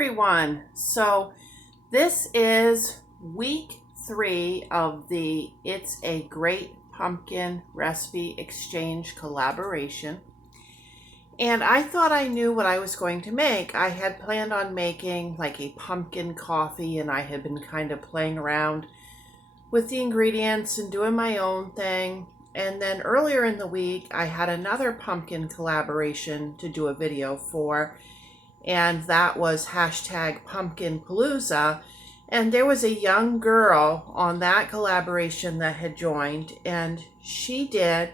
everyone. So this is week 3 of the It's a Great Pumpkin Recipe Exchange collaboration. And I thought I knew what I was going to make. I had planned on making like a pumpkin coffee, and I had been kind of playing around with the ingredients and doing my own thing. And then earlier in the week, I had another pumpkin collaboration to do a video for, and that was hashtag Pumpkin Palooza. And there was a young girl on that collaboration that had joined, and she did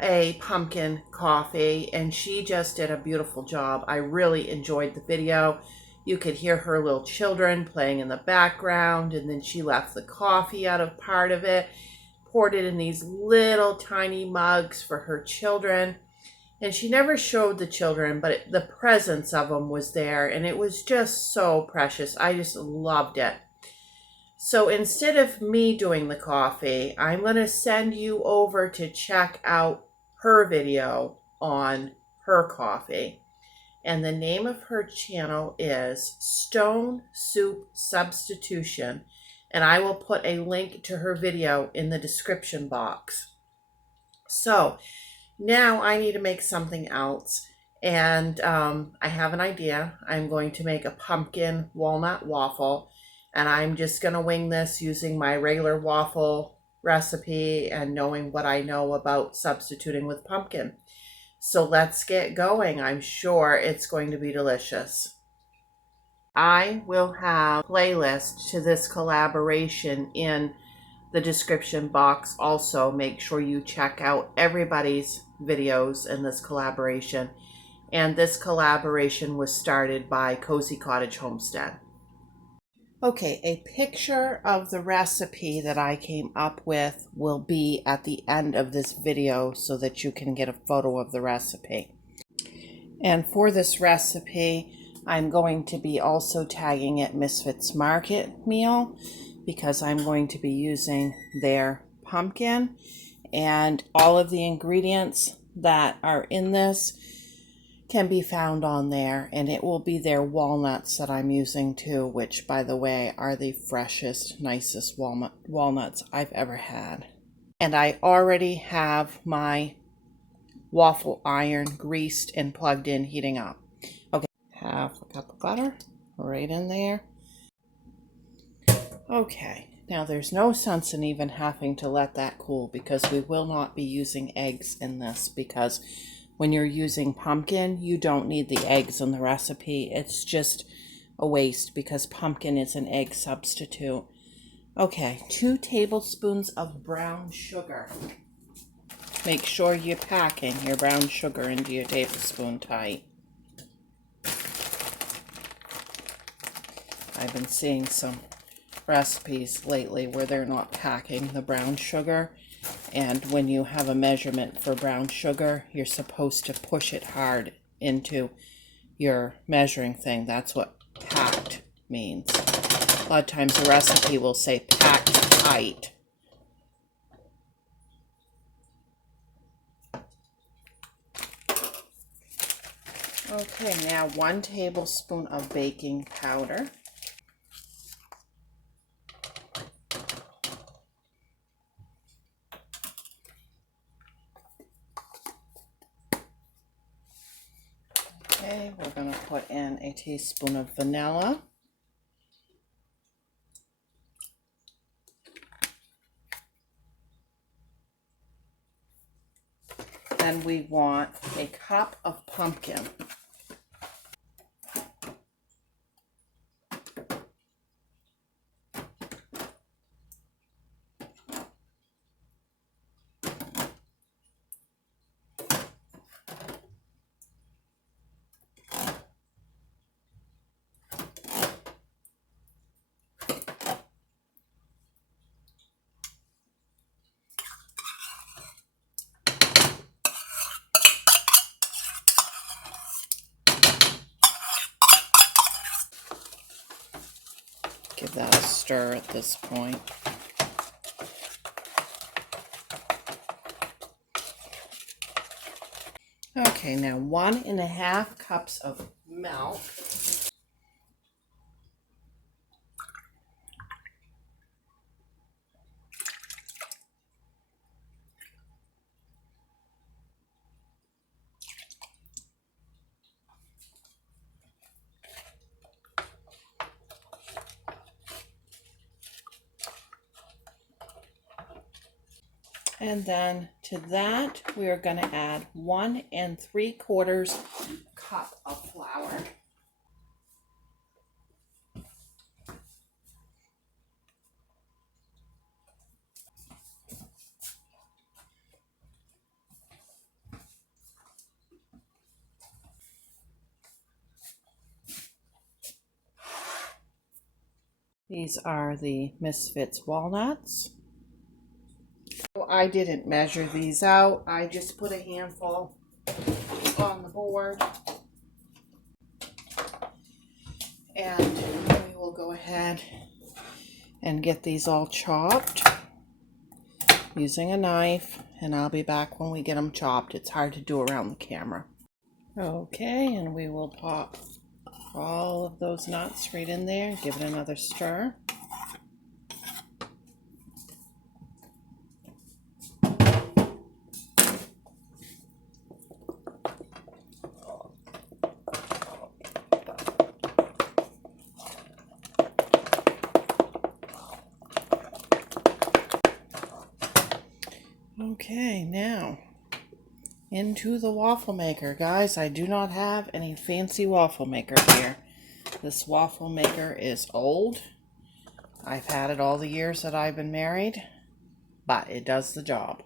a pumpkin coffee, and she just did a beautiful job. I really enjoyed the video. You could hear her little children playing in the background, and then she left the coffee out of part of it, poured it in these little tiny mugs for her children. And she never showed the children, but the presence of them was there, and it was just so precious. I just loved it. So instead of me doing the coffee, I'm going to send you over to check out her video on her coffee. And the name of her channel is Stone Soup Substitution. And I will put a link to her video in the description box. So now I need to make something else. And I have an idea. I'm going to make a pumpkin walnut waffle. And I'm just going to wing this using my regular waffle recipe and knowing what I know about substituting with pumpkin. So let's get going. I'm sure it's going to be delicious. I will have a playlist to this collaboration in the description box. Also, make sure you check out everybody's videos in this collaboration. And this collaboration was started by Cozy Cottage Homestead. Okay, a picture of the recipe that I came up with will be at the end of this video so that you can get a photo of the recipe. And for this recipe, I'm going to be also tagging it Misfits Market Meal because I'm going to be using their pumpkin, and all of the ingredients that are in this can be found on there, and it will be their walnuts that I'm using too, which by the way are the freshest, nicest walnuts I've ever had. And I already have my waffle iron greased and plugged in, heating up. Okay, half a cup of butter right in there. Okay, now there's no sense in even having to let that cool because we will not be using eggs in this, because when you're using pumpkin, you don't need the eggs in the recipe. It's just a waste because pumpkin is an egg substitute. Okay, 2 tablespoons of brown sugar. Make sure you're packing your brown sugar into your tablespoon tight. I've been seeing some recipes lately where they're not packing the brown sugar. And when you have a measurement for brown sugar, you're supposed to push it hard into your measuring thing. That's what packed means. A lot of times the recipe will say packed tight. Okay, now 1 tablespoon of baking powder. Okay, we're going to put in a teaspoon of vanilla. Then we want a cup of pumpkin. Give that a stir at this point. Okay, now 1.5 cups of milk. And then to that, we are going to add 1 3/4 cup of flour. These are the Misfits walnuts. I didn't measure these out. I just put a handful on the board. And we will go ahead and get these all chopped using a knife. And I'll be back when we get them chopped. It's hard to do around the camera. Okay, and we will pop all of those nuts right in there. Give it another stir. Okay, now into the waffle maker. Guys, I do not have any fancy waffle maker here. This waffle maker is old. I've had it all the years that I've been married, but it does the job.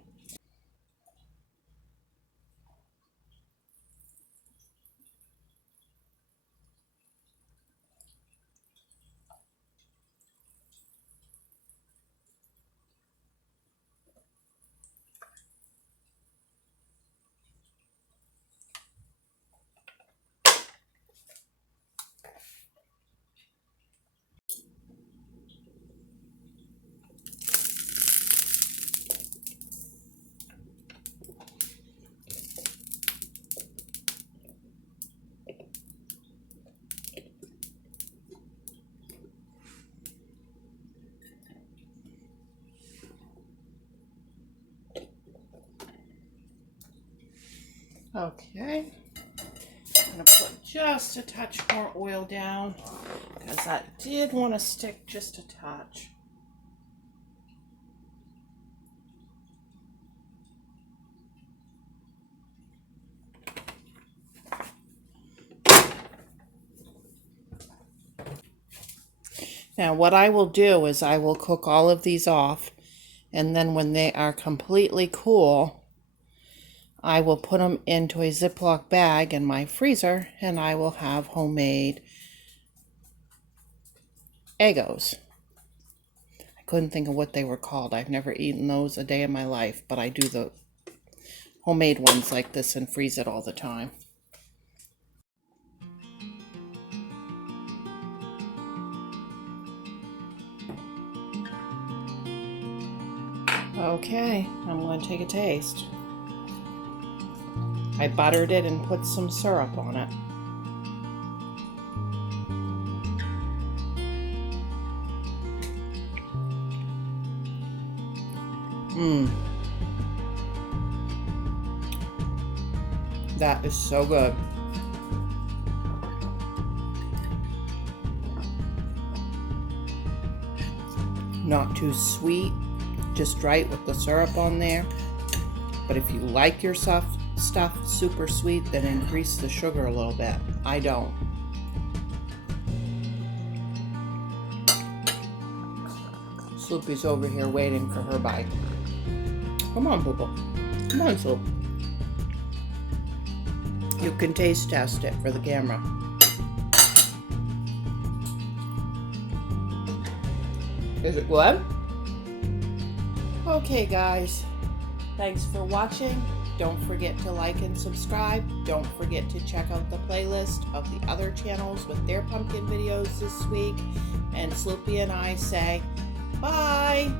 Okay, I'm going to put just a touch more oil down because that did want to stick just a touch. Now what I will do is I will cook all of these off, and then when they are completely cool, I will put them into a Ziploc bag in my freezer, and I will have homemade Eggos. I couldn't think of what they were called. I've never eaten those a day in my life, but I do the homemade ones like this and freeze it all the time. Okay, I'm going to take a taste. I buttered it and put some syrup on it. That is so good. Not too sweet, just right with the syrup on there. But if you like your stuff super sweet, then increase the sugar a little bit. I don't. Sloopy's over here waiting for her bite. Come on, Boo Boo. Come on, Sloop. You can taste test it for the camera. Is it good? Okay, guys. Thanks for watching. Don't forget to like and subscribe. Don't forget to check out the playlist of the other channels with their pumpkin videos this week. And Sloopy and I say bye.